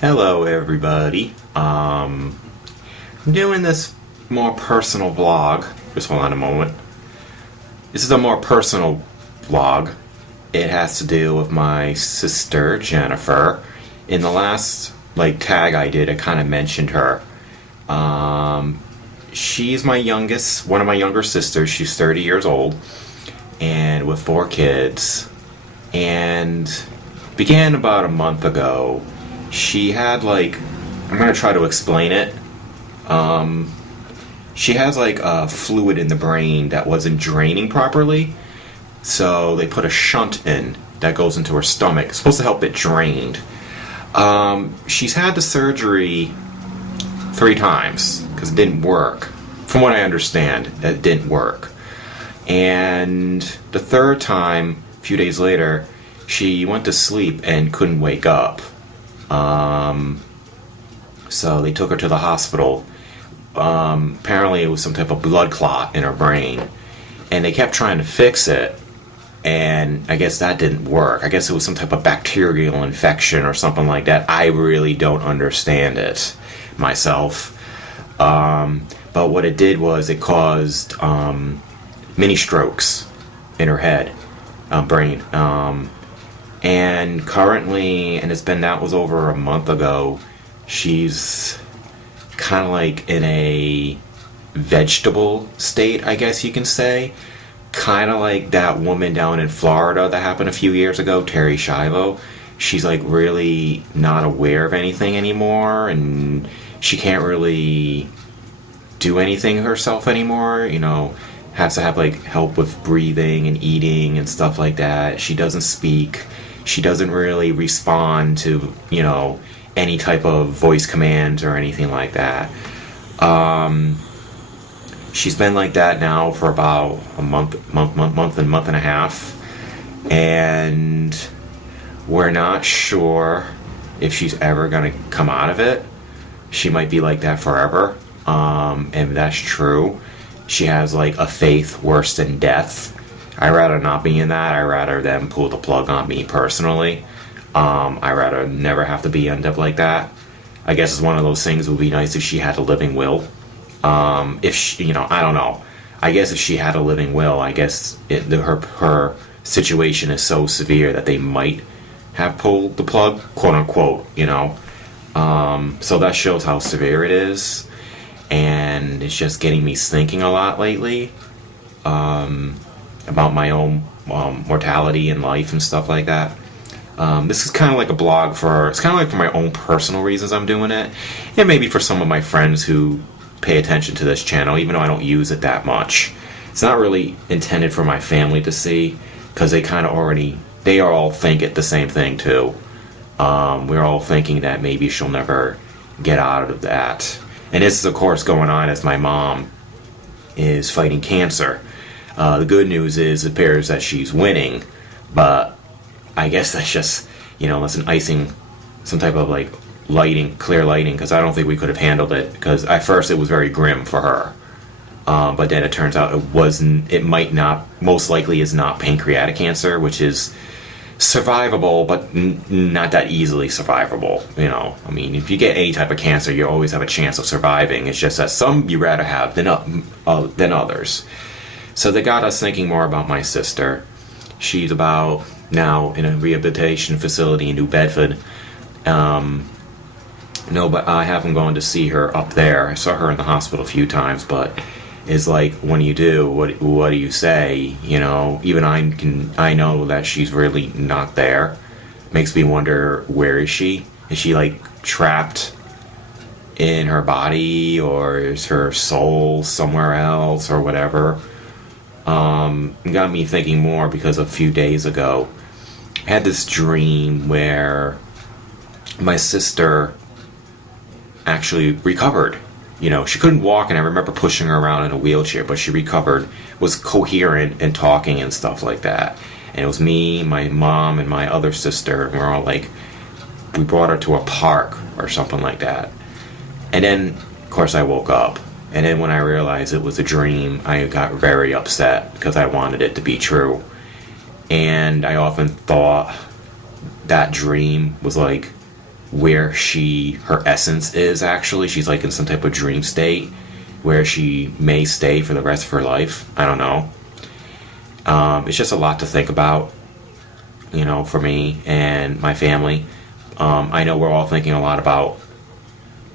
Hello, everybody. I'm doing this more personal vlog. Just hold on a moment. This is a more personal vlog. It has to do with my sister, Jennifer. In the last tag I did, I kind of mentioned her. She's my youngest, one of my younger sisters. She's 30 years old, and with 4 kids. And began about a month ago. She had I'm gonna try to explain it. She has a fluid in the brain that wasn't draining properly, so they put a shunt in that goes into her stomach. It's supposed to help it drained. She's had the surgery 3 times because it didn't work. From what I understand, it didn't work. And the 3rd time, a few days later, she went to sleep and couldn't wake up. So they took her to the hospital. Apparently it was some type of blood clot in her brain, and they kept trying to fix it, and I guess that didn't work. I guess it was some type of bacterial infection or something like that. I really don't understand it myself. But what it did was it caused mini strokes in her head, brain. And currently, and that was over a month ago, she's kind of in a vegetable state, I guess you can say. Kind of like that woman down in Florida that happened a few years ago, Terry Shiloh. She's really not aware of anything anymore, and she can't really do anything herself anymore, has to have help with breathing and eating and stuff like that. She doesn't speak. She doesn't really respond to, any type of voice commands or anything like that. She's been like that now for about a month and a half, and we're not sure if she's ever going to come out of it. She might be like that forever, and that's true. She has a faith worse than death. I'd rather not be in that. I'd rather them pull the plug on me personally. I'd rather never have to end up like that. I guess it's one of those things. It would be nice if she had a living will. If she, I don't know. I guess if she had a living will, I guess her situation is so severe that they might have pulled the plug, quote unquote. So that shows how severe it is, and it's just getting me thinking a lot lately. About my own mortality in life and stuff like that. This is kind of a blog it's kind of for my own personal reasons I'm doing it, and maybe for some of my friends who pay attention to this channel, even though I don't use it that much. It's not really intended for my family to see, because they all think it the same thing too. We're all thinking that maybe she'll never get out of that. And this is of course going on as my mom is fighting cancer. The good news is it appears that she's winning, but I guess that's just, that's an icing, some type of lighting, clear lighting, because I don't think we could have handled it, because at first it was very grim for her. But then it turns out it might not, most likely is not pancreatic cancer, which is survivable, but not that easily survivable. If you get any type of cancer, you always have a chance of surviving. It's just that some you rather have than others. So they got us thinking more about my sister. She's about now in a rehabilitation facility in New Bedford. No, but I haven't gone to see her up there. I saw her in the hospital a few times, but it's when you do, what do you say? Even I know that she's really not there. Makes me wonder, where is she? Is she trapped in her body, or is her soul somewhere else, or whatever? It got me thinking more, because a few days ago I had this dream where my sister actually recovered. She couldn't walk, and I remember pushing her around in a wheelchair, but she recovered, was coherent and talking and stuff like that. And it was me, my mom, and my other sister, and we're all we brought her to a park or something like that. And then, of course, I woke up. And then when I realized it was a dream, I got very upset, because I wanted it to be true. And I often thought that dream was where her essence is actually. She's like in some type of dream state where she may stay for the rest of her life. I don't know. It's just a lot to think about, for me and my family. I know we're all thinking a lot about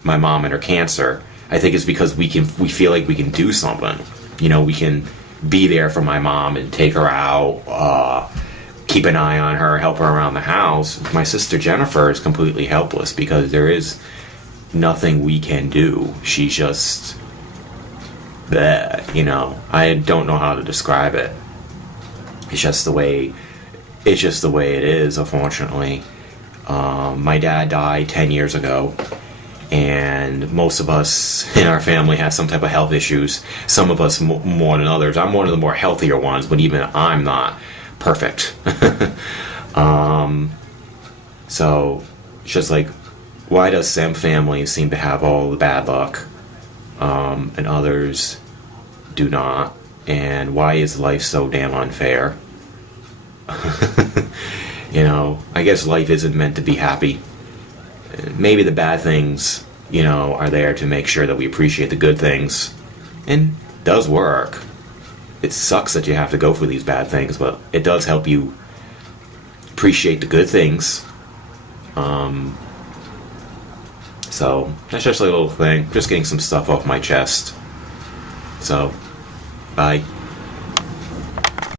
my mom and her cancer. I think it's because we feel like we can do something. We can be there for my mom and take her out, keep an eye on her, help her around the house. My sister Jennifer is completely helpless because there is nothing we can do. She's just bleh, I don't know how to describe it. It's just the way it is, unfortunately. My dad died 10 years ago, and most of us in our family have some type of health issues. Some of us more than others. I'm one of the more healthier ones, but even I'm not perfect. So it's just like, why does some families seem to have all the bad luck, and others do not? And why is life so damn unfair? I guess life isn't meant to be happy. Maybe the bad things, are there to make sure that we appreciate the good things. And it does work. It sucks that you have to go through these bad things, but it does help you appreciate the good things. So that's just a little thing. Just getting some stuff off my chest. So, bye.